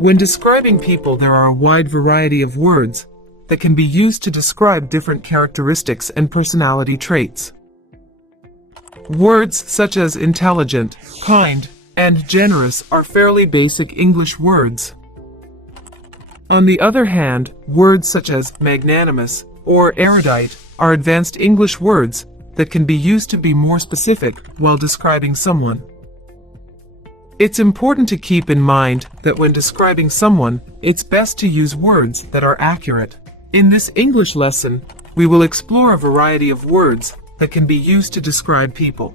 When describing people, there are a wide variety of words that can be used to describe different characteristics and personality traits. Words such as intelligent, kind, and generous are fairly basic English words. On the other hand, words such as magnanimous or erudite are advanced English words that can be used to be more specific while describing someone. It's important to keep in mind that when describing someone, it's best to use words that are accurate. In this English lesson, we will explore a variety of words that can be used to describe people.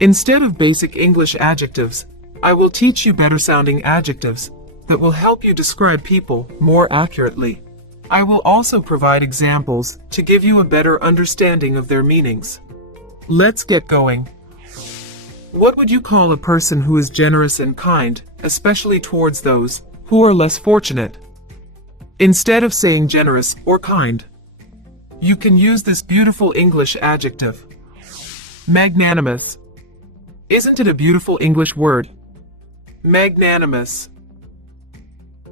Instead of basic English adjectives, I will teach you better sounding adjectives that will help you describe people more accurately. I will also provide examples to give you a better understanding of their meanings. Let's get going. What would you call a person who is generous and kind, especially towards those who are less fortunate? Instead of saying generous or kind, you can use this beautiful English adjective, magnanimous. Isn't it a beautiful English word? Magnanimous.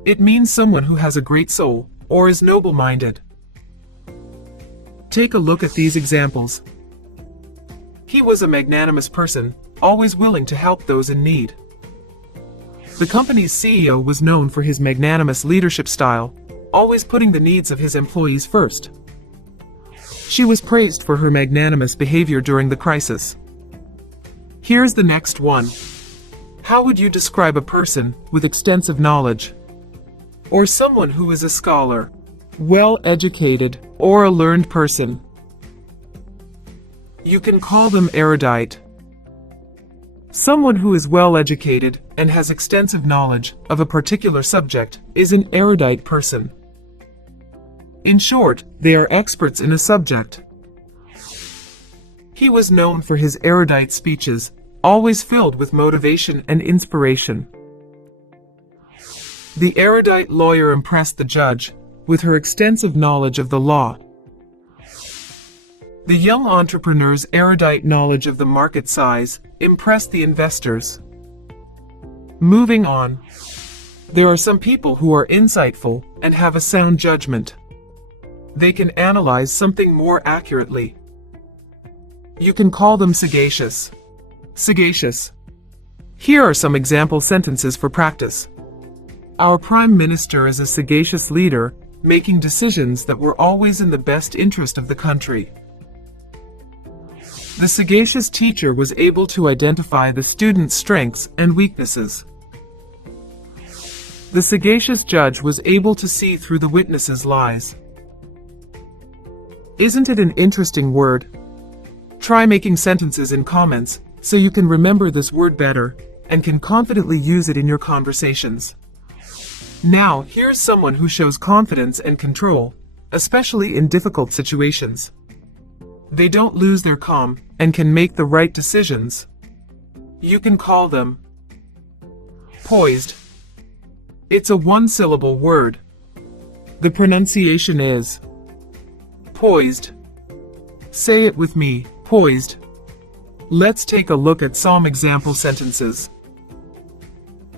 It means someone who has a great soul or is noble-minded. Take a look at these examples. He was a magnanimous person, always willing to help those in need. The company's CEO was known for his magnanimous leadership style, always putting the needs of his employees first. She was praised for her magnanimous behavior during the crisis. Here's the next one. How would you describe a person with extensive knowledge? Or someone who is a scholar, well-educated, or a learned person? You can call them erudite. Someone who is well-educated and has extensive knowledge of a particular subject is an erudite person. In short, they are experts in a subject. He was known for his erudite speeches, always filled with motivation and inspiration. The erudite lawyer impressed the judge with her extensive knowledge of the law. The young entrepreneur's erudite knowledge of the market size impressed the investors. Moving on. There are some people who are insightful and have a sound judgment. They can analyze something more accurately. You can call them sagacious. Sagacious. Here are some example sentences for practice. Our Prime Minister is a sagacious leader, making decisions that were always in the best interest of the country. The sagacious teacher was able to identify the student's strengths and weaknesses. The sagacious judge was able to see through the witness's lies. Isn't it an interesting word? Try making sentences in comments so you can remember this word better and can confidently use it in your conversations. Now, here's someone who shows confidence and control, especially in difficult situations. They don't lose their calm and can make the right decisions. You can call them poised. It's a one-syllable word. The pronunciation is poised. Say it with me, poised. Let's take a look at some example sentences.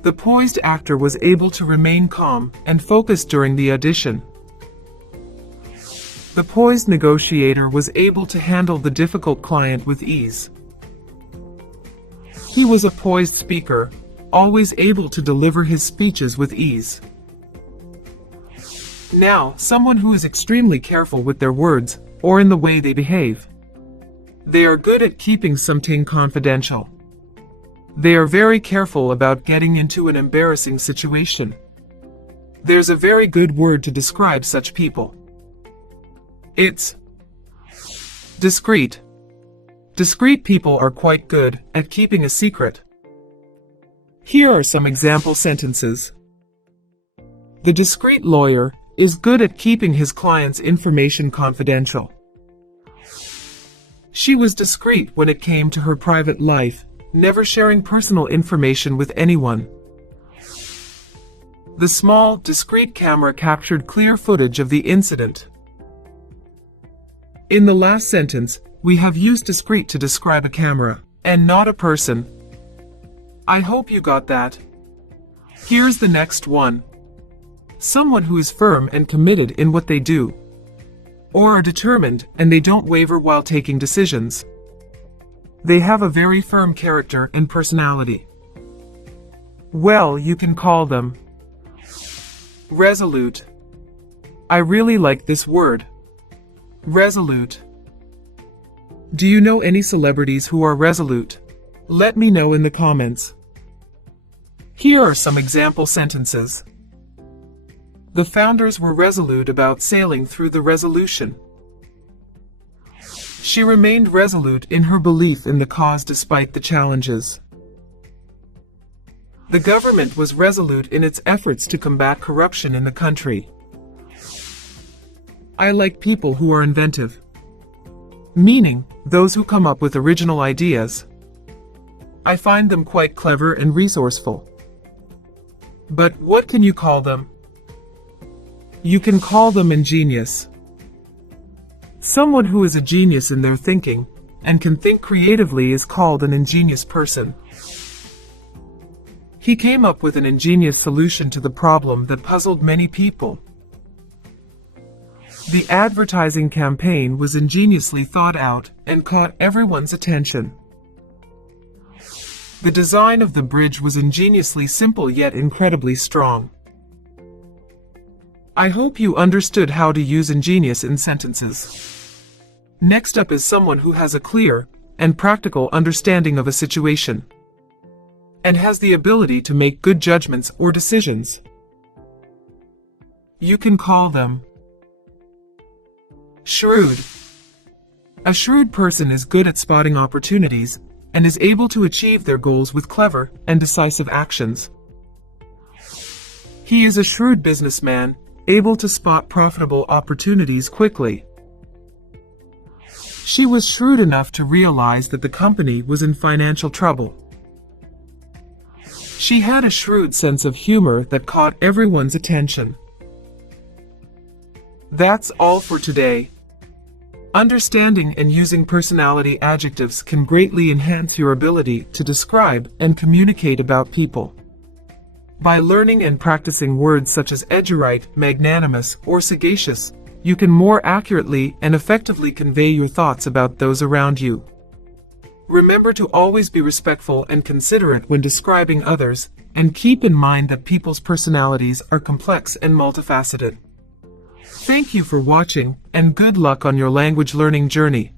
The poised actor was able to remain calm and focused during the audition. The poised negotiator was able to handle the difficult client with ease. He was a poised speaker, always able to deliver his speeches with ease. Now, someone who is extremely careful with their words or in the way they behave. They are good at keeping something confidential. They are very careful about getting into an embarrassing situation. There's a very good word to describe such people. It's discreet. Discreet people are quite good at keeping a secret. Here are some example sentences. The discreet lawyer is good at keeping his client's information confidential. She was discreet when it came to her private life, never sharing personal information with anyone. The small, discreet camera captured clear footage of the incident. In the last sentence, we have used discreet to describe a camera, and not a person. I hope you got that. Here's the next one. Someone who is firm and committed in what they do, or are determined and they don't waver while taking decisions. They have a very firm character and personality. Well, you can call them resolute. I really like this word. Resolute. Do you know any celebrities who are resolute? Let me know in the comments. Here are some example sentences. The founders were resolute about sailing through the resolution. She remained resolute in her belief in the cause despite the challenges. The government was resolute in its efforts to combat corruption in the country. I like people who are inventive, meaning those who come up with original ideas. I find them quite clever and resourceful. But what can you call them? You can call them ingenious. Someone who is a genius in their thinking and can think creatively is called an ingenious person. He came up with an ingenious solution to the problem that puzzled many people. The advertising campaign was ingeniously thought out and caught everyone's attention. The design of the bridge was ingeniously simple yet incredibly strong. I hope you understood how to use ingenious in sentences. Next up is someone who has a clear and practical understanding of a situation and has the ability to make good judgments or decisions. You can call them shrewd. A shrewd person is good at spotting opportunities and is able to achieve their goals with clever and decisive actions. He is a shrewd businessman, able to spot profitable opportunities quickly. She was shrewd enough to realize that the company was in financial trouble. She had a shrewd sense of humor that caught everyone's attention. That's all for today. Understanding and using personality adjectives can greatly enhance your ability to describe and communicate about people. By learning and practicing words such as edurite, magnanimous, or sagacious, you can more accurately and effectively convey your thoughts about those around you. Remember to always be respectful and considerate when describing others, and keep in mind that people's personalities are complex and multifaceted. Thank you for watching, and good luck on your language learning journey.